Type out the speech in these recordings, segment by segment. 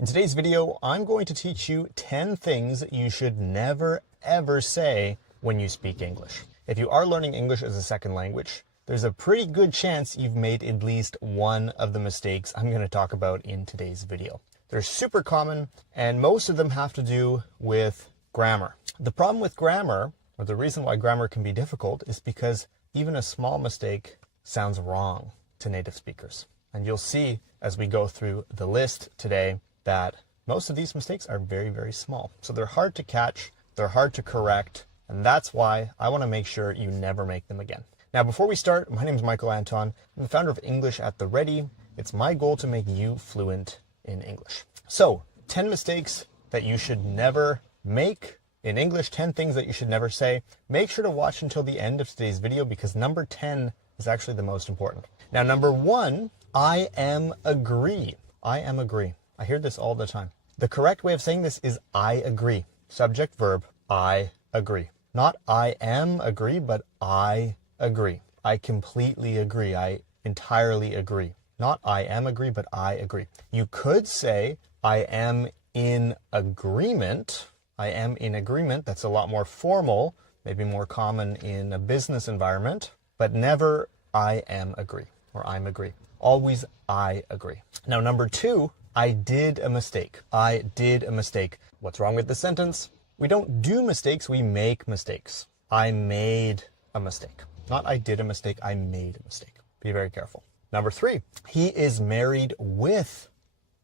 In today's video, I'm going to teach you 10 things you should never ever say when you speak English. If you are learning English as a second language, there's a pretty good chance you've made at least one of the mistakes I'm going to talk about in today's video. They're super common, and most of them have to do with grammar. The problem with grammar, or the reason why grammar can be difficult, is because even a small mistake sounds wrong to native speakers. And you'll see as we go through the list today that most of these mistakes are very, very small. So they're hard to catch, they're hard to correct, and that's why I want to make sure you never make them again. Now, before we start, my name is Michael Anton. I'm the founder of English at the Ready. It's my goal to make you fluent in English. So, 10 mistakes that you should never make in English, 10 things that you should never say. Make sure to watch until the end of today's video because number 10 is actually the most important. Now, number 1, I am agree. I am agree. I hear this all the time. The correct way of saying this is I agree. Subject, verb, I agree. Not I am agree, but I agree. I completely agree. I entirely agree. Not I am agree, but I agree. You could say I am in agreement. I am in agreement. That's a lot more formal, maybe more common in a business environment, but never I am agree or I'm agree. Always I agree. Now, number 2, I did a mistake. I did a mistake. What's wrong with this sentence? We don't do mistakes, we make mistakes. I made a mistake. Not I did a mistake, I made a mistake. Be very careful. Number 3, he is married with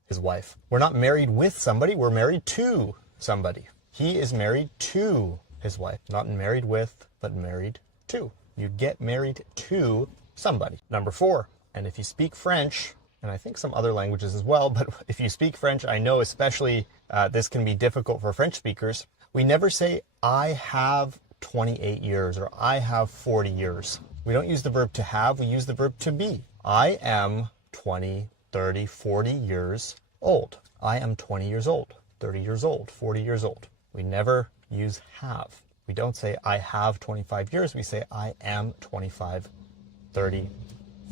his wife. We're not married with somebody, we're married to somebody. He is married to his wife. Not married with, but married to. You get married to somebody. Number 4, and if you speak French, and I think some other languages as well, but if you speak French, I know especially this can be difficult for French speakers. We never say, I have 28 years or I have 40 years. We don't use the verb to have, we use the verb to be. I am 20, 30, 40 years old. I am 20 years old, 30 years old, 40 years old. We never use have. We don't say, I have 25 years. We say, I am 25, 30,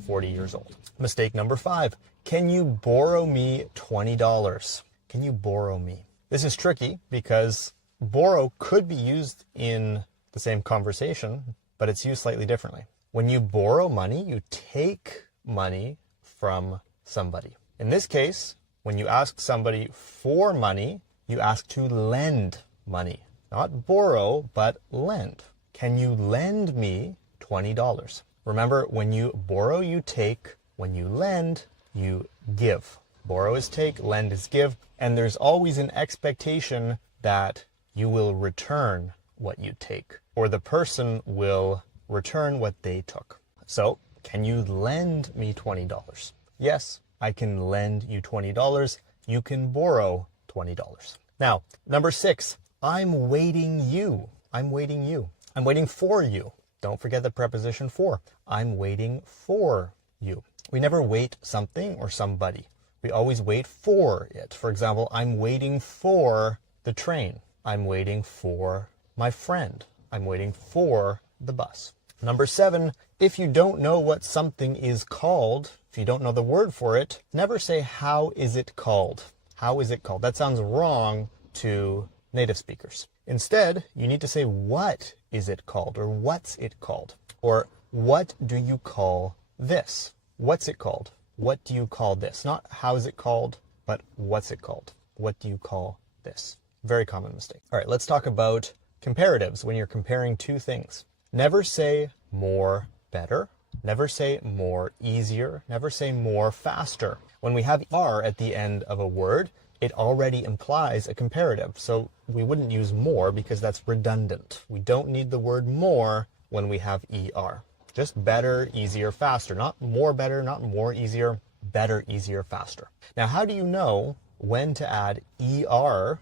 40 years old. Mistake number 5. Can you borrow me $20? Can you borrow me? This is tricky because borrow could be used in the same conversation, but it's used slightly differently. When you borrow money, you take money from somebody. In this case, when you ask somebody for money, you ask to lend money. Not borrow, but lend. Can you lend me $20? Remember, when you borrow, you take. When you lend, you give. Borrow is take, lend is give. And there's always an expectation that you will return what you take, or the person will return what they took. So, can you lend me $20? Yes, I can lend you $20. You can borrow $20. Now, number 6, I'm waiting you. I'm waiting you. I'm waiting for you. Don't forget the preposition for. I'm waiting for you. We never wait something or somebody. We always wait for it. For example, I'm waiting for the train. I'm waiting for my friend. I'm waiting for the bus. Number 7, if you don't know what something is called, if you don't know the word for it, never say, how is it called? How is it called? That sounds wrong to native speakers. Instead, you need to say, what is it called? Or what's it called? Or what do you call this? What's it called? What do you call this? Not how is it called, but what's it called? What do you call this? Very common mistake. All right, let's talk about comparatives when you're comparing two things. Never say more better. Never say more easier. Never say more faster. When we have "er" at the end of a word, it already implies a comparative. So we wouldn't use more because that's redundant. We don't need the word more when we have ER. Just better, easier, faster. Not more better, not more easier, better, easier, faster. Now, how do you know when to add ER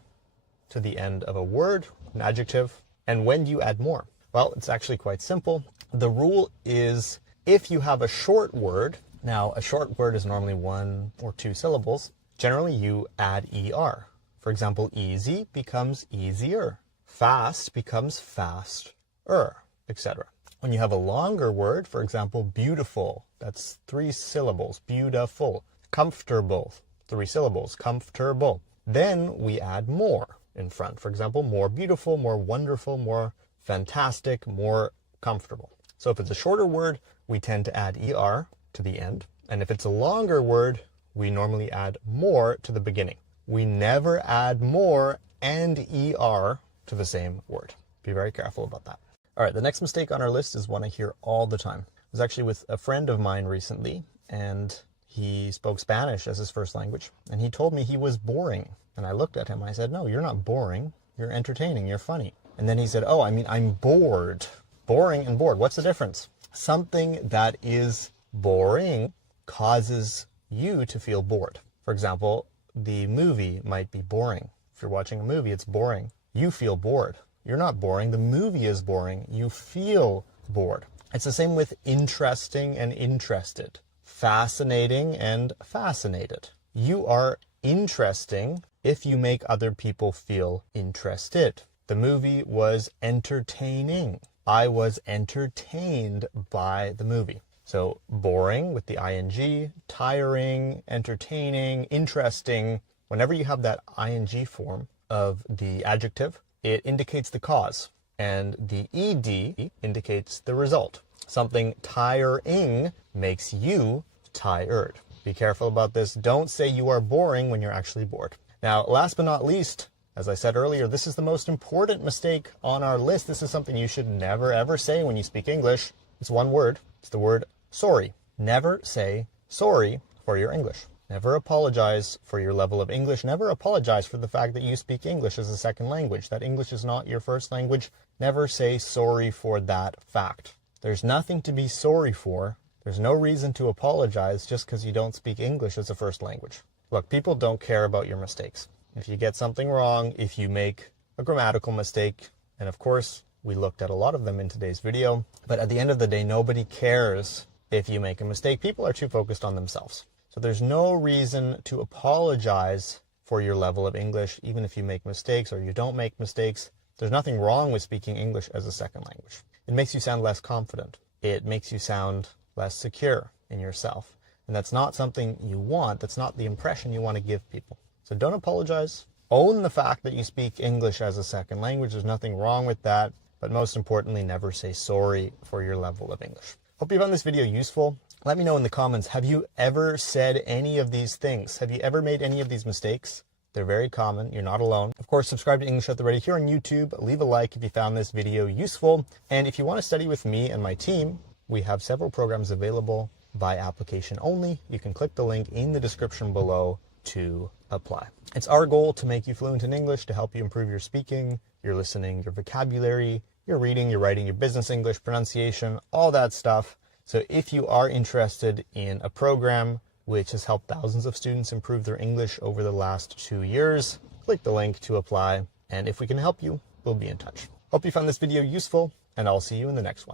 to the end of a word, an adjective, and when do you add more? Well, it's actually quite simple. The rule is if you have a short word, now a short word is normally 1 or 2 syllables, generally you add ER. For example, easy becomes easier. Fast becomes faster, etc. When you have a longer word, for example, beautiful, that's 3 syllables, beautiful. Comfortable, 3 syllables, comfortable. Then we add more in front. For example, more beautiful, more wonderful, more fantastic, more comfortable. So if it's a shorter word, we tend to add ER to the end. And if it's a longer word, we normally add more to the beginning. We never add more and ER to the same word. Be very careful about that. All right, the next mistake on our list is one I hear all the time. I was actually with a friend of mine recently, and he spoke Spanish as his first language, and he told me he was boring. And I looked at him, I said, no, you're not boring. You're entertaining, you're funny. And then he said, oh, I mean, I'm bored. Boring and bored, what's the difference? Something that is boring causes you to feel bored. For example, the movie might be boring. If you're watching a movie, it's boring. You feel bored. You're not boring. The movie is boring. You feel bored. It's the same with interesting and interested. Fascinating and fascinated. You are interesting if you make other people feel interested. The movie was entertaining. I was entertained by the movie. So boring with the ing, tiring, entertaining, interesting. Whenever you have that ing form of the adjective, it indicates the cause, and the ed indicates the result. Something tiring makes you tired. Be careful about this. Don't say you are boring when you're actually bored. Now, last but not least, as I said earlier, this is the most important mistake on our list. This is something you should never ever say when you speak English. It's one word. It's the word sorry. Never say sorry for your English. Never apologize for your level of English. Never apologize for the fact that you speak English as a second language, that English is not your first language. Never say sorry for that fact. There's nothing to be sorry for. There's no reason to apologize just because you don't speak English as a first language. Look, people don't care about your mistakes. If you get something wrong, if you make a grammatical mistake, and of course, we looked at a lot of them in today's video, but at the end of the day, nobody cares if you make a mistake. People are too focused on themselves. So there's no reason to apologize for your level of English, even if you make mistakes or you don't make mistakes. There's nothing wrong with speaking English as a second language. It makes you sound less confident. It makes you sound less secure in yourself. And that's not something you want. That's not the impression you want to give people. So don't apologize. Own the fact that you speak English as a second language. There's nothing wrong with that. But most importantly, never say sorry for your level of English. Hope you found this video useful. Let me know in the comments, have you ever said any of these things? Have you ever made any of these mistakes? They're very common. You're not alone. Of course, subscribe to English at the Ready here on YouTube. Leave a like if you found this video useful. And if you want to study with me and my team, we have several programs available by application only. You can click the link in the description below to apply. It's our goal to make you fluent in English, to help you improve your speaking, your listening, your vocabulary, your reading, your writing, your business English, pronunciation, all that stuff. So if you are interested in a program which has helped thousands of students improve their English over the last 2 years, click the link to apply. And if we can help you, we'll be in touch. Hope you found this video useful, and I'll see you in the next one.